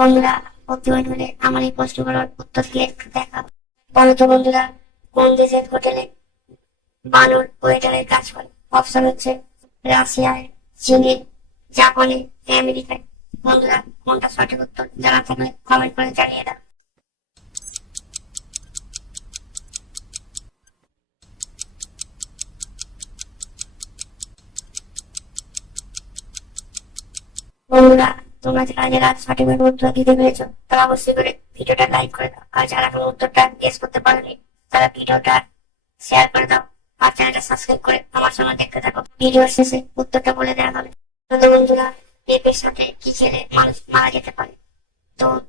বন্ধুরা, বুদ্ধিমান হলে আমার এই প্রশ্নগুলোর উত্তর দিয়ে দেখা। বলো তো বন্ধুরা, কোন দেশের হোটেলে বানর ওয়েটারের কাজ করে? অপশন হচ্ছে রাশিয়ায়, চীনে, জাপানে, আমেরিকায়। বন্ধুরা, কোনটা সঠিক উত্তর জানা থাকলে কমেন্ট করে জানিয়ে দাও। বন্ধুরা, তোমরা যারা যারা সঠিকভাবে উত্তর দিতে পেরেছো তারা অবশ্যই করে ভিডিওটা লাইক করে দাও, আর যারা কোনো উত্তরটা গেস করতে পারেনি তারা ভিডিওটা শেয়ার করে দাও, আর চ্যানেলটা সাবস্ক্রাইব করে আমার সঙ্গে দেখতে থাকো। ভিডিওর শেষে উত্তরটা বলে দেওয়া হবে। তো বন্ধুরা, পেঁপের সাথে কি খেলে মানুষ মারা যেতে পারে? দুধ,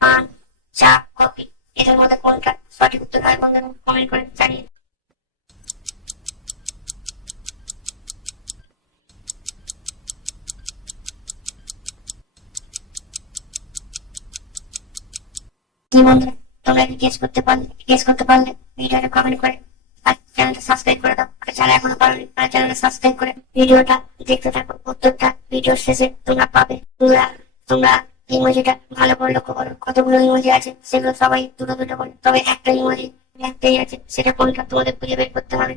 পান, চা, কফি, এদের মধ্যে কোনটা সঠিক উত্তর হয়? বন্ধুরা, কমেন্ট করে জানিয়ে দাও। কি বন্ধুরা, তোমরা কি গেস করতে পারলে? গেস করতে পারলে ভিডিওটা কমেন্ট করে আর চ্যানেলটা সাবস্ক্রাইব করে দাও, আর যারা এখনো পারোনি তারা চ্যানেলটা সাবস্ক্রাইব করে ভিডিওটা দেখতে থাকো। উত্তরটা ভিডিওর শেষে তোমরা পাবে। তোমরা তোমরা ইমোজিটা ভালো করে লক্ষ্য করো, কতগুলো ইমোজি আছে সেগুলো সবাই দুটো দুটো করে, তবে একটা ইমোজি একটাই আছে, সেটা কোনটা তোমাদের খুঁজে বের করতে হবে।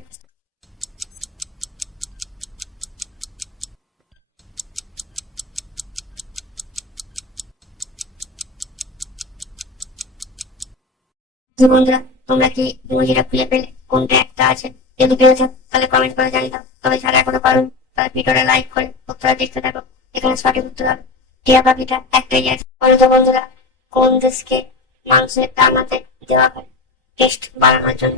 যে বন্ধুরা, তোমরা কি ইমোজিটা খুঁজে পেলে কোনটা একটা আছে? যদি পেয়েছো তাহলে কমেন্ট করে জানিয়ে দাও, তবে যারা এখনো পারো তারা ভিডিওটা লাইক করে উত্তরটা দেখতে থাকো। এখানে সঠিক উত্তর হবে টিয়া পাখিটা একটাই আছে। বলো তো বন্ধুরা, কোন দেশকে মাংসের দানাতে দেওয়া হয় টেস্ট বাড়ানোর জন্য?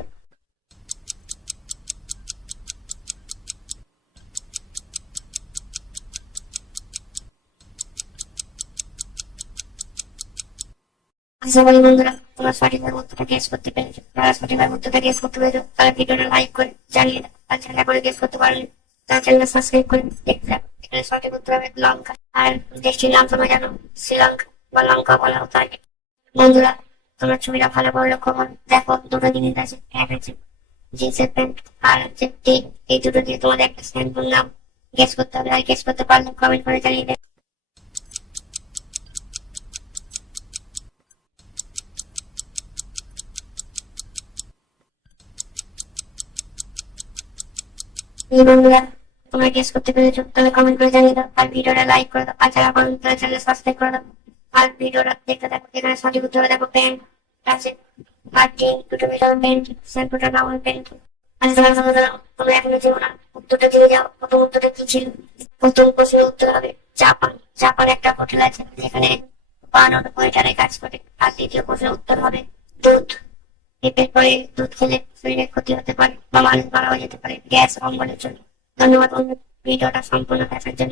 আশা করি বন্ধুরা তোমরা সঠিকভাবে উত্তরটা গেস করতে পেরেছো। যারা সঠিকভাবে উত্তরটা গেস করতে পেরেছো তারা ভিডিওটা লাইক করে জানিয়ে দাও, আর যারা করে গেস করতে পারেনি তারা চ্যানেলটা সাবস্ক্রাইব করে দেখতে থাকো। এখানে সঠিক উত্তর হবে লঙ্কা। আর দেশটির নাম তোমরা জানো, শ্রীলঙ্কা বা লঙ্কা বলা হতো আগে। বন্ধুরা, তোমরা ছবিটা ভালো করে লক্ষ্য করো, দেখো দুটো জিনিস আছে, এক আছে জিন্সের প্যান্ট আর হচ্ছে টি। এই দুটো দিয়ে তোমাদের একটা শ্যাম্পুর নাম গেস করতে হবে, আর গেস করতে পারলে কমেন্ট করে জানিয়ে দেবে। এই বন্ধুরা, তোমরা গেস করতে পেরেছো তাহলে কমেন্ট করে জানিয়ে দাও, আর ভিডিওটা লাইক করে দাও, আর যারা করেন তারা চ্যানেল সাবস্ক্রাইব করে দাও, আর ভিডিওটা দেখতে থাকো। এখানে সঠিক উত্তর হবে দেখো প্যান্ট আছে, আর টি দুটো মিটার প্যান্ট, শ্যাম্পুটার নাম হবে প্যান্ট। আচ্ছা বন্ধুরা, তোমরা এখনো যেও না, উত্তরটা দিয়ে যাও। প্রথম উত্তরটা কি ছিল? প্রথম প্রশ্নের উত্তর হবে জাপান। জাপান একটা হোটেল আছে যেখানে বানর ওয়েটারে কাজ করে। আর দ্বিতীয় প্রশ্নের উত্তর হবে দুধ। পেটের পরে দুধ খেলে শরীরে ক্ষতি হতে পারে বা মানুষ মারাও যেতে পারে গ্যাস অম্বলের জন্য। ধন্যবাদ বন্ধু ভিডিওটা সম্পূর্ণ দেখার জন্য।